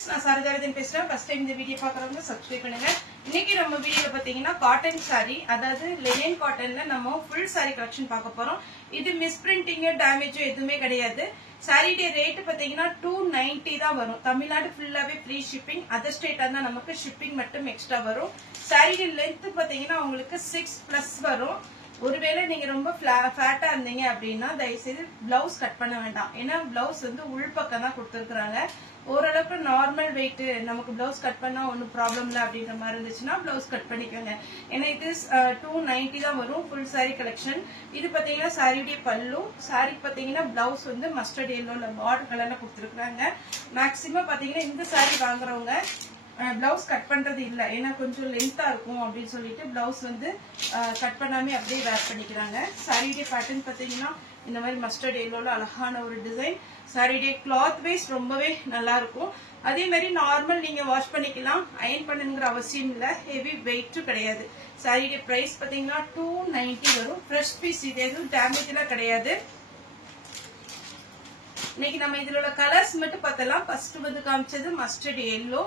நான் சாரதாரதன் பேசுறேன். First time இந்த வீடியோ பார்க்கறவங்க சப்ஸ்கிரைப் பண்ணுங்க. இன்னைக்கு நம்ம வீடியோல பாத்தீங்கன்னா காட்டன் சாரி, அதாவது லெனின் காட்டன்ல நம்ம ஃபுல் சாரி கலெக்ஷன் பார்க்க போறோம். இது மிஸ் பிரிண்டிங் டேமேஜ் எதுவுமே கிடையாது. சாரியோட ரேட் பாத்தீங்கன்னா 290 தான் வரும். தமிழ்நாடு ஃபுல்லாவே ஃப்ரீ ஷிப்பிங். அதர் ஸ்டேட்டா இருந்தா நமக்கு ஷிப்பிங் மட்டும் எக்ஸ்ட்ரா வரும். சாரியோட லென்த் பாத்தீங்கன்னா உங்களுக்கு 6+ வரும். ஒருவேளை நீங்க ரொம்ப ஃபேட்டா இருந்தீங்க அப்படின்னா தயவுசெய்து பிளவுஸ் கட் பண்ண வேண்டாம். ஏன்னா பிளவுஸ் வந்து உள்பக்கம் தான் கொடுத்துருக்காங்க. ஓரளவுக்கு நார்மல் வெயிட் நமக்கு பிளவுஸ் கட் பண்ணா ஒன்னும் ப்ராப்ளம் இல்லை அப்படின்ற மாதிரி இருந்துச்சுன்னா பிளவுஸ் கட் பண்ணிக்கோங்க. ஏன்னா இது 290 தான் வரும் ஃபுல் சாரி கலெக்ஷன். இது பாத்தீங்கன்னா சாரியுடைய பல்லு. சாரி பாத்தீங்கன்னா பிளவுஸ் வந்து மஸ்டர்ட் எல்லோல பார்டர் கலர்ல கொடுத்துருக்காங்க. மேக்சிமம் பாத்தீங்கன்னா இந்த சாரி வாங்குறவங்க பிளவுஸ் கட் பண்றது இல்ல, ஏன்னா கொஞ்சம் லென்த்தா இருக்கும் அப்படின்னு சொல்லிட்டு பிளவுஸ் வந்து கட் பண்ணாமே அப்படியே வேர் பண்ணிக்கிறாங்க. சாரியுடைய பேட்டர்ன் பாத்தீங்கன்னா இந்த மாதிரி மஸ்டர்ட் எல்லோல அழகான ஒரு டிசைன். சாரியுடைய கிளாத் வைஸ் ரொம்பவே நல்லா இருக்கும். அதே மாதிரி நார்மல் நீங்க வாஷ் பண்ணிக்கலாம், அயன் பண்ணுங்கிற அவசியம் இல்ல. ஹெவி வெயிட்டும் கிடையாது. சாரியுடைய பிரைஸ் பாத்தீங்கன்னா 290 வரும். ஃப்ரெஷ் பீஸ், இது எதுவும் டேமேஜ் எல்லாம் கிடையாது. இன்னைக்கு நம்ம இதுல உள்ள கலர்ஸ் மட்டும் பார்த்தலாம். ஃபர்ஸ்ட் வந்து காமிச்சது மஸ்டர்ட் எல்லோ,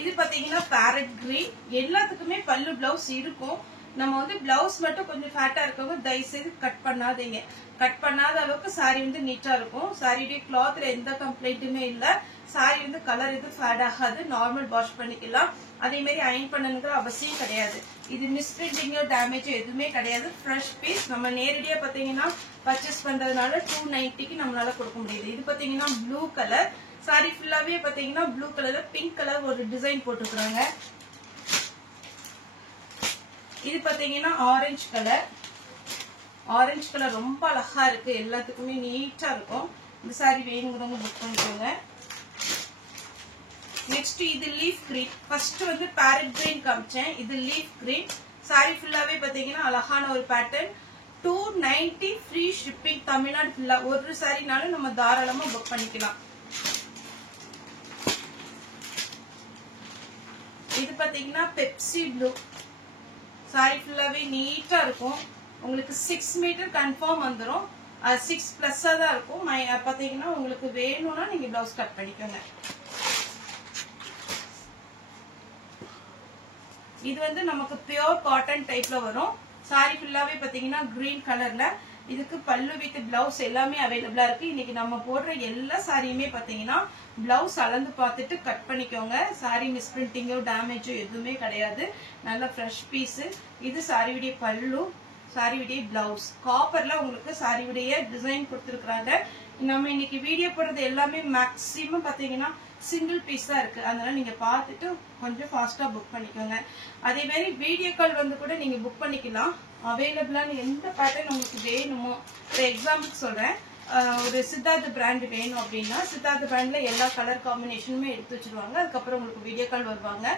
இது பாத்தீங்கன்னா பேரட் கிரீன். எல்லாத்துக்குமே பல்லு பிளவுஸ் இருக்கும். நம்ம வந்து பிளவுஸ் மட்டும் கொஞ்சம் ஃபேட்டா இருக்கவங்க தயவுசெய்து கட் பண்ணாதீங்க. கட் பண்ணாத அளவுக்கு சாரி வந்து நீட்டா இருக்கும். சாரியுடைய கிளாத்ல எந்த கம்ப்ளைண்ட்டுமே இல்ல. சாரி வந்து கலர் எதுவும் ஃபேட் ஆகாது. நார்மல் வாஷ் பண்ணிக்கலாம். அதே மாதிரி அயன் பண்ணணுங்கிற அவசியம் கிடையாது. இது மிஸ் பிரிண்டிங் டேமேஜ் எதுவுமே கிடையாது. Fresh piece. நம்ம நேரடியா பாத்தீங்கன்னா பர்ச்சேஸ் பண்றதுனால 290க்கு நம்மளால கொடுக்க முடியுது. இது பாத்தீங்கன்னா ப்ளூ கலர். சாரி ஃபுல்லாவே பாத்தீங்கன்னா ப்ளூ கலர்ல பிங்க் கலர் ஒரு டிசைன் போட்டுக்கிறாங்க. இது பாத்தீங்கன்னா ஆரஞ்சு கலர். ஆரஞ்சு கலர் ரொம்ப அழகா இருக்கு. எல்லாத்துக்குமே நீட்டா இருக்கும். இந்த சாரி வேணுங்கிறவங்க புக் பண்ணிக்கோங்க. நெக்ஸ்ட் இது லீஃப் கிரீன். ஃபர்ஸ்ட் வந்து பேரட் கிரீன் காமிச்சேன். இது லீஃப் கிரீன். சாரி ஃபுல்லாவே பாத்தீங்கன்னா அழகான ஒரு பேட்டர்ன். 290 ஃப்ரீ ஷிப்பிங் தமிழ்நாடு ஃபுல்லா. ஒரு சாரினாலும் நம்ம தாராளமா புக் பண்ணிக்கலாம். இது பாத்தீங்கன்னா பெப்சி ப்ளூ. சாரி ஃபுல்லாவே நீட்டா இருக்கும். உங்களுக்கு 6 மீட்டர் கன்ஃபார்ம் வந்துடும். 6+ தான் இருக்கும். பாத்தீங்கன்னா உங்களுக்கு வேணும்னா நீங்க பிளவுஸ் கட் பண்ணிக்கோங்க. இது வந்து நமக்கு பியூர் காட்டன் டைப்ல வரும். சாரி ஃபுல்லாவே பாத்தீங்கன்னா கிரீன் கலர்ல. இதுக்கு பல்லு வித் பிளவுஸ் எல்லாமே அவைலபிளா இருக்கு. இன்னைக்கு நம்ம போடுற எல்லா சாரியுமே பாத்தீங்கன்னா பிளவுஸ் அளந்து பார்த்துட்டு கட் பண்ணிக்கோங்க. சாரி மிஸ் பிரிண்டிங்கோ டேமேஜோ எதுவுமே கிடையாது. நல்ல ஃப்ரெஷ் பீஸ். இது சாரியுடைய பல்லு, சாரியுடைய பிளவுஸ். காப்பர்ல உங்களுக்கு சாரியுடைய டிசைன் கொடுத்துருக்காங்க. நம்ம இன்னைக்கு வீடியோ போடுறது எல்லாமே மேக்சிமம் பாத்தீங்கன்னா சிங்கிள் பீஸ் தான் இருக்கு. அதனால நீங்க பார்த்துட்டு கொஞ்சம் ஃபாஸ்டா புக் பண்ணிக்கோங்க. அதே மாதிரி வீடியோ கால் வந்து கூட நீங்க புக் பண்ணிக்கலாம். அவைலபிளான எந்த பேட்டர்ன் உங்களுக்கு வேணுமோ, ஒரு எக்ஸாம்பிள் சொல்றேன். ஒரு சித்தார்த் பிராண்ட் வேணும் அப்படின்னா சித்தார்த் பிராண்ட்ல எல்லா கலர் காம்பினேஷனுமே எடுத்து வச்சிருவாங்க. அதுக்கப்புறம் உங்களுக்கு வீடியோ கால் வருவாங்க.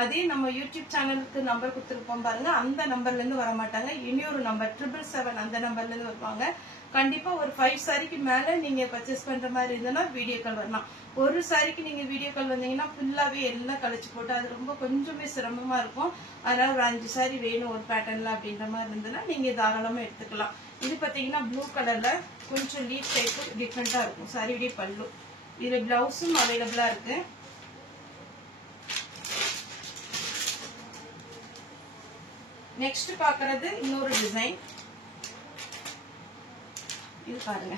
அதே நம்ம யூடியூப் சேனலுக்கு நம்பர் கொடுத்துருப்போம் பாருங்க, அந்த நம்பர்ல இருந்து வர மாட்டாங்க. இன்னொரு நம்பர் 777 அந்த நம்பர்ல இருந்து வருவாங்க. கண்டிப்பா ஒரு 5 சாரிக்கு மேல நீங்க பர்ச்சேஸ் பண்ற மாதிரி இருந்ததுன்னா வீடியோ கால் வரலாம். ஒரு சாரிக்கு நீங்க வீடியோ கால் வந்தீங்கன்னா ஃபுல்லாவே எல்லாம் கழிச்சு போட்டு அது ரொம்ப கொஞ்சமே சிரமமா இருக்கும். அதனால ஒரு 5 சாரி வேணும் ஒரு பேட்டர்ன்ல அப்படின்ற மாதிரி இருந்ததுன்னா நீங்க தாராளமா எடுத்துக்கலாம். இது பாத்தீங்கன்னா ப்ளூ கலர்ல கொஞ்சம் லீஃப் டைப் டிஃப்ரெண்டா இருக்கும். சாரியுடைய பல்லு. இதுல பிளவுஸும் அவைலபிளா இருக்கு. நெக்ஸ்ட் பாக்குறது இன்னொரு டிசைன். இது பாருங்க,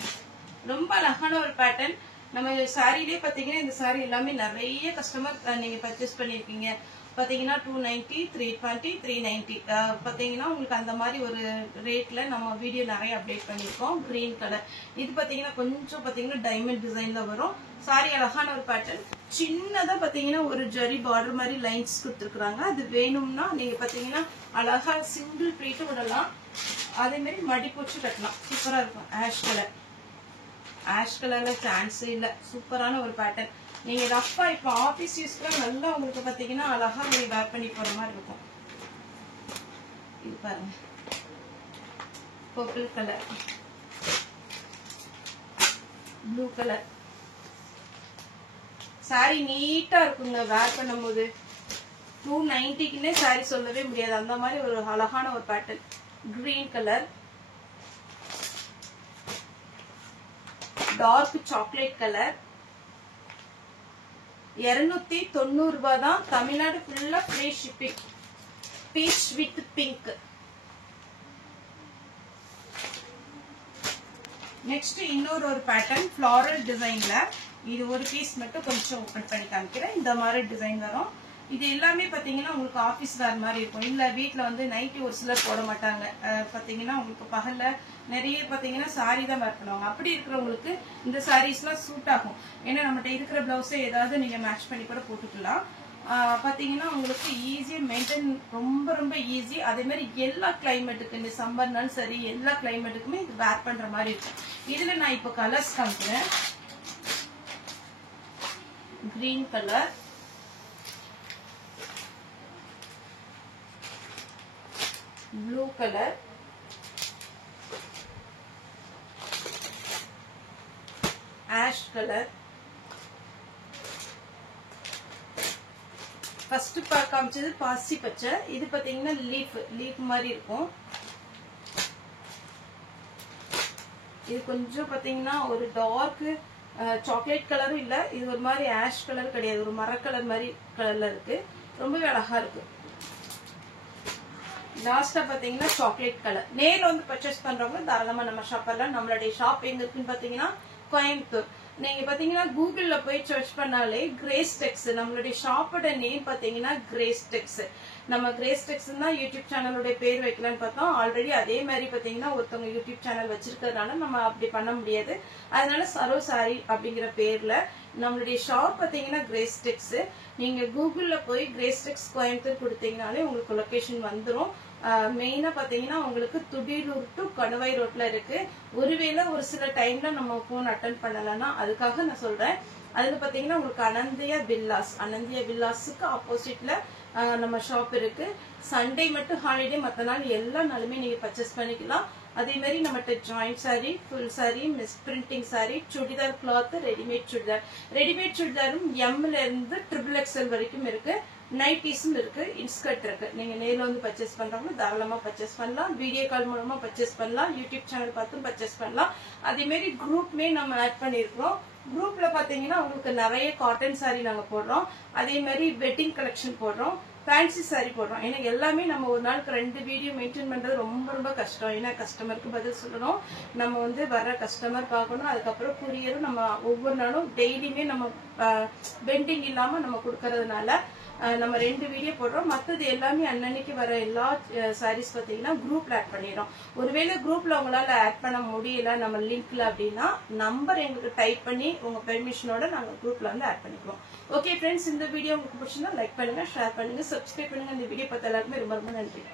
ரொம்ப அழகான ஒரு பேட்டர்ன். நம்ம சாரிலே பாத்தீங்கன்னா இந்த சாரி எல்லாமே நிறைய கஸ்டமர் நீங்க பர்ச்சேஸ் பண்ணிருக்கீங்க. பாத்தீங்கன்னா 290, 320, 390 பாத்தீங்கன்னா உங்களுக்கு அந்த மாதிரி ஒரு ரேட்ல நம்ம வீடியோ நிறைய அப்டேட் பண்ணிருக்கோம். Green colour. இது பாத்தீங்கன்னா கொஞ்சம் பாத்தீங்கன்னா டைமண்ட் டிசைன்ல வரும். சாரி அழகான ஒரு பேட்டர்ன். சின்னதா பாத்தீங்கன்னா ஒரு ஜரி பார்டர் மாதிரி லைன்ஸ் கொடுத்துருக்காங்க. அது வேணும்னா நீங்க பாத்தீங்கன்னா அழகா சிங்கிள் ப்ளீட் விடலாம். அதே மாதிரி மடிப்பூச்சி கட்டலாம். சூப்பரா இருக்கும். Ash colour. ஆஷ் கலர்ல சான்ஸ் இல்ல. சூப்பரான ஒரு பேட்டர்ன். நீங்க ரஃபா இப்ப ஆபீஸ் யூஸ்க்கு நல்லா உங்களுக்கு பாத்தீங்கன்னா அழகா நீங்க வேர் பண்ணி போற மாதிரி இருக்கும். இது பாருங்க, purple colour, blue colour. Sorry நீட்டா இருக்குங்க வேர் பண்ணும் போது. 290க்குன்னே சாரி சொல்லவே முடியாது. அந்த மாதிரி ஒரு அழகான ஒரு pattern. Green colour, dark chocolate colour, 290 ரூபாய் தான். தமிழ்நாடு ஃபுல்லா free shipping. Peach with pink. Next இன்னொரு பேட்டர்ன் ஃப்ளாரல் டிசைன்ல. இது ஒரு பீஸ் மட்டும் கொஞ்சம் ஓபன் பண்ணி காமிக்கிறேன். இந்த மாதிரி டிசைன் வரும். இது எல்லாமே பாத்தீங்கன்னா உங்களுக்கு ஆபீஸ் வேர் மாதிரி இருக்கும். இல்ல வீட்ல வந்து நைட்டி ஒரு சிலர் போட மாட்டாங்க. பாத்தீங்கன்னா உங்களுக்கு பகல்ல நிறைய பாத்தீங்கன்னா சாரி தான் வேர் பண்ணுவாங்க. அப்படி இருக்கிறவங்களுக்கு இந்த சாரீஸ்லாம் சூட் ஆகும். ஏன்னா நம்மகிட்ட இருக்கிற பிளவுஸை ஏதாவது நீங்க மேட்ச் பண்ணி கூட போட்டுக்கலாம். பாத்தீங்கன்னா உங்களுக்கு ஈஸியா மெயின்டைன், ரொம்ப ரொம்ப ஈஸி. அதே மாதிரி எல்லா கிளைமேட்டுக்கு, இந்த சம்மர்னாலும் சரி எல்லா கிளைமேட்டுக்குமே இது வேர் பண்ற மாதிரி இருக்கும். இதுல நான் இப்ப கலர்ஸ் காமிக்கிறேன். Green colour, blue colour, ash colour. First காமிச்சது பாசி பச்சை. இது பாத்தீங்கன்னா லீஃப் மாதிரி இருக்கும். இது கொஞ்சம் பாத்தீங்கன்னா ஒரு டார்க் சாக்லேட் கலரும் இல்ல, இது ஒரு மாதிரி ஆஷ் கலர் கிடையாது, ஒரு மர கலர் மாதிரி கலர்ல இருக்கு. ரொம்பவே அழகா இருக்கு. லாஸ்டா பாத்தீங்கன்னா சாக்லேட் கலர். நேர்ல வந்து பர்ச்சேஸ் பண்றவங்க தாராளமா நம்ம ஷாப்ல. நம்மளுடைய ஷாப் எங்க இருக்குன்னு பாத்தீங்கன்னா கோயம்புத்தூர். நீங்க பாத்தீங்கன்னா கூகுள்ல போய் சர்ச் பண்ணாலே கிரேஸ் டெக்ஸ், நம்மளுடைய ஷாப்போட நேம் பாத்தீங்கன்னா கிரேஸ் டெக்ஸ். நம்ம கிரேஸ் டெக்ஸ் தான் யூடியூப் சேனலோட பேர் வைக்கலான்னு பார்த்தோம். ஆல்ரெடி அதே மாதிரி பாத்தீங்கன்னா ஒருத்தவங்க யூடியூப் சேனல் வச்சிருக்கிறதுனால நம்ம அப்படி பண்ண முடியாது. அதனால சரோ சாரி அப்படிங்கிற பேர்ல நம்மளுடைய ஷாப் பாத்தீங்கன்னா கிரேஸ் டெக்ஸ். நீங்க கூகுள்ல போய் கிரேஸ் டெக்ஸ் கோயம்புத்தூர் கொடுத்தீங்கனாலே உங்களுக்கு லொகேஷன் வந்துடும். மெயினா பாத்தீங்கன்னா உங்களுக்கு துடியலூர் டு கணவாய் ரோட்ல இருக்கு. ஒருவேளை ஒரு சில டைம்ல நம்ம போன் அட்டன் பண்ணலன்னா அதுக்காக நான் சொல்றேன். அதுல பாத்தீங்கன்னா உங்களுக்கு அனந்தியா வில்லாஸுக்கு ஆப்போசிட்ல நம்ம ஷாப் இருக்கு. சண்டே மட்டும் ஹாலிடே, மற்ற நாள் எல்லா நாளுமே நீங்க பர்ச்சேஸ் பண்ணிக்கலாம். அதே மாதிரி நம்மகிட்ட joint sari, full sari, miss printing sari, churidar cloth, readymade சுடிதாரும் எம்ல இருந்து XXXL வரைக்கும் இருக்கு. நைட்டிஸும் இருக்கு, இன்ஸ்கர்ட் இருக்கு. நீங்க நேர்ல வந்து பர்ச்சேஸ் பண்றவங்க தாராளமா பர்ச்சேஸ் பண்ணலாம். வீடியோ கால் மூலமா பர்ச்சேஸ் பண்ணலாம். யூடியூப் சேனல் பார்த்தும் பர்ச்சேஸ் பண்ணலாம். அதே மாதிரி குரூப்மே நம்ம ஆட் பண்ணிருக்கோம். குரூப்ல பாத்தீங்கன்னா உங்களுக்கு நிறைய காட்டன் சாரி நாங்க போடுறோம். அதே மாதிரி வெட்டிங் கலெக்ஷன் போடுறோம், ஃபேன்சி சாரி போடுறோம். ஏன்னா எல்லாமே நம்ம ஒரு நாளுக்கு 2 வீடியோ மெயின்டைன் பண்றது ரொம்ப ரொம்ப கஷ்டம். ஏன்னா கஸ்டமருக்கு பதில் சொல்லணும், நம்ம வந்து வர்ற கஸ்டமர் பார்க்கணும், அதுக்கப்புறம் குரியரும் நம்ம ஒவ்வொரு நாளும் டெய்லியுமே நம்ம பெண்டிங் இல்லாம நம்ம கொடுக்கறதுனால நம்ம 2 வீடியோ போடுறோம். மற்றது எல்லாமே அன்னன்னைக்கு வர எல்லா சாரீஸ் பாத்தீங்கன்னா குரூப்ல ஆட் பண்ணிடுறோம். ஒருவேளை குரூப்ல உங்களால ஆட் பண்ண முடியல நம்ம லிங்க்ல அப்படின்னா நம்பர் எங்களுக்கு டைப் பண்ணி உங்க பெர்மிஷனோட நாங்க குரூப்ல வந்து ஆட் பண்ணிக்குவோம். ஓகே ஃப்ரெண்ட்ஸ், இந்த வீடியோ உங்களுக்கு பிடிச்சிருந்தா லைக் பண்ணுங்க, ஷேர் பண்ணுங்க, சப்ஸ்கிரைப் பண்ணுங்க. இந்த வீடியோ பார்த்த எல்லாருக்குமே ரொம்ப ரொம்ப நன்றி.